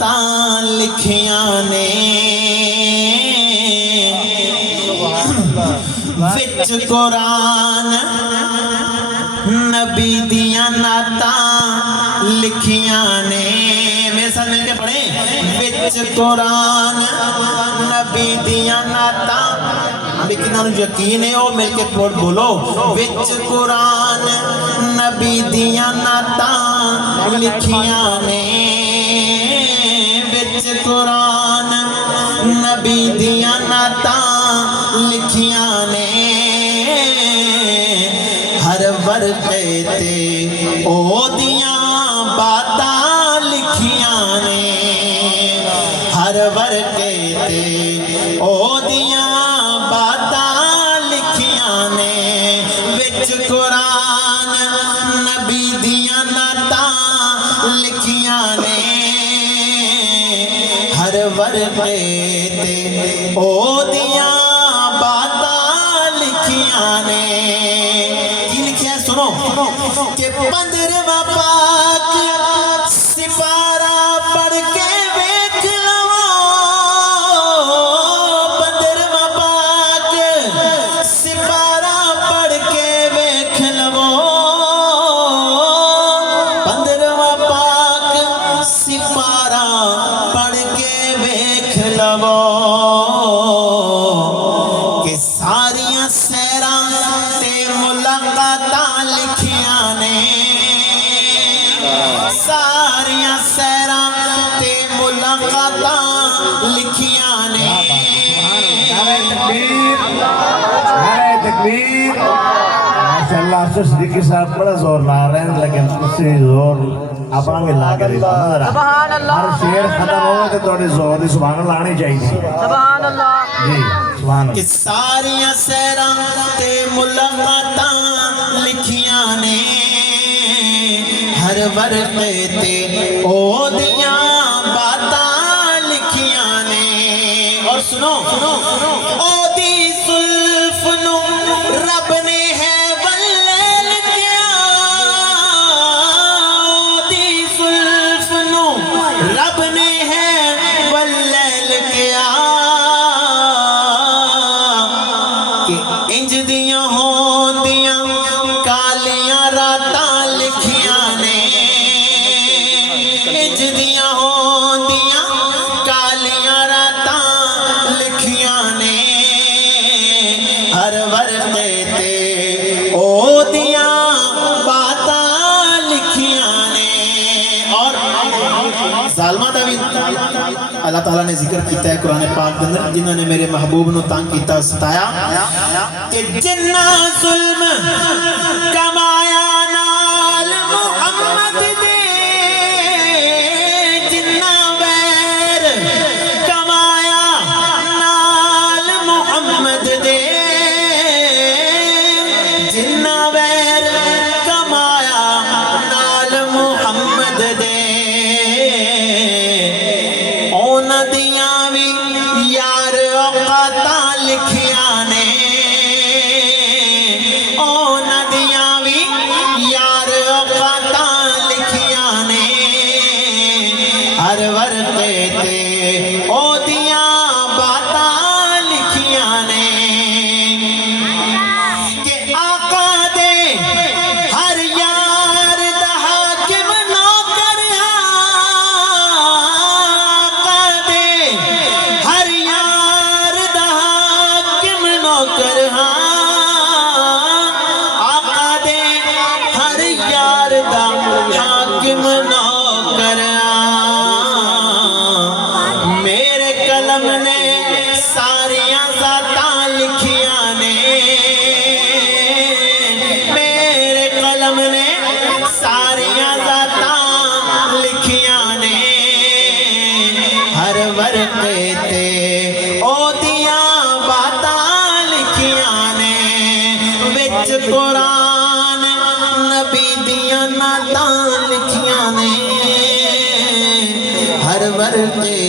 नातां लिखियां ने विच कुरान नबी दियां नातां लिखियां ने। मेरे साथ मिलके पढ़े। विच कुरान नबी दियां नातां, लेकिन यकीन है वो मिलके बोलो। विच कुरान नबी दियां नातां लिखियां ने। विच कुरान नबी दियां नातां लिखियां ने। हर वर्के ते ओदियां बातां लिखियां ने। हर वर्के ते ओदियां बातां लिखियां ने। विच कुरान नबी दियां नातां लिखियां ने। हर वर्के ते ओदियां बातां लिखियां ने। की लिखिया सुनो कि 15वां पाक सिपारा पढ़ के वेख लवो। 15वां पाक सिपारा पढ़ के वेख लवो। 15वां पाक सिपारा पढ़ के वेख लवो कि सारियां सैरां ते मुलाकातां लिखियां ने। सारियां सैरां ते मुलाकातां लिखियां ने। तकबीर माशाअल्लाह। सिद्दीकी साहब बड़ा जोर ला रहे हैं, लेकिन उससे जोर अपना भी ला के सुभान अल्लाह। हर शेर खत्म हो तो थोड़ी जोर दी सुभान अल्लाह आनी चाहिए। सुभान अल्लाह जी सुभान अल्लाह। कि सारियां सैरां ते मुलाकातां लिखियां ने। हर वर्के ते ओदियां बातां लिखियां ने। और सुनो ओदी सुल्फ नू रब ने है वल्लैल किया। ओदी सुल्फ नू रब ने है वल्लैल किया। कि इंज दियां होंदियां कालियां रातां लिखियां ने। इंज दियां होंदियां कालियां रातां लिखियां ने। हर वर्के ते ओदियां बातां लिखियां ने। और ज़ालिमां दा भी अल्लाह ताला ने जिक्र किया है कुरान पाक के अंदर, जिन्होंने मेरे महबूब नू तंग किया सताया। कि जिन्ना जुल्म कमाया नाल मुहम्मद दे, जिन्ना वैर कमाया नाल मुहम्मद दे, जिन्ना वैर कमाया नाल मुहम्मद दे, ओना दियां भी यार औकातां लिखियां ने। ओना दियां भी यार औकातां लिखियां ने। हर वर्के ते ओदियां बातां लिखियां ने। कि आका दे हर यार दा हाकिम नौकर। आका दे हर यार दा हाकिम नौकर। आका दे हर यार दा हाकिम नौकर। मेरे कलम ने सारियां ज़ातां लिखियां ने। मेरे कलम ने सारियां ज़ातां लिखियां ने। हर वर्के ते ओदियां बातां लिखियां ने। विच कुरान नबी दियां नातां लिखियां ने। हर वर्के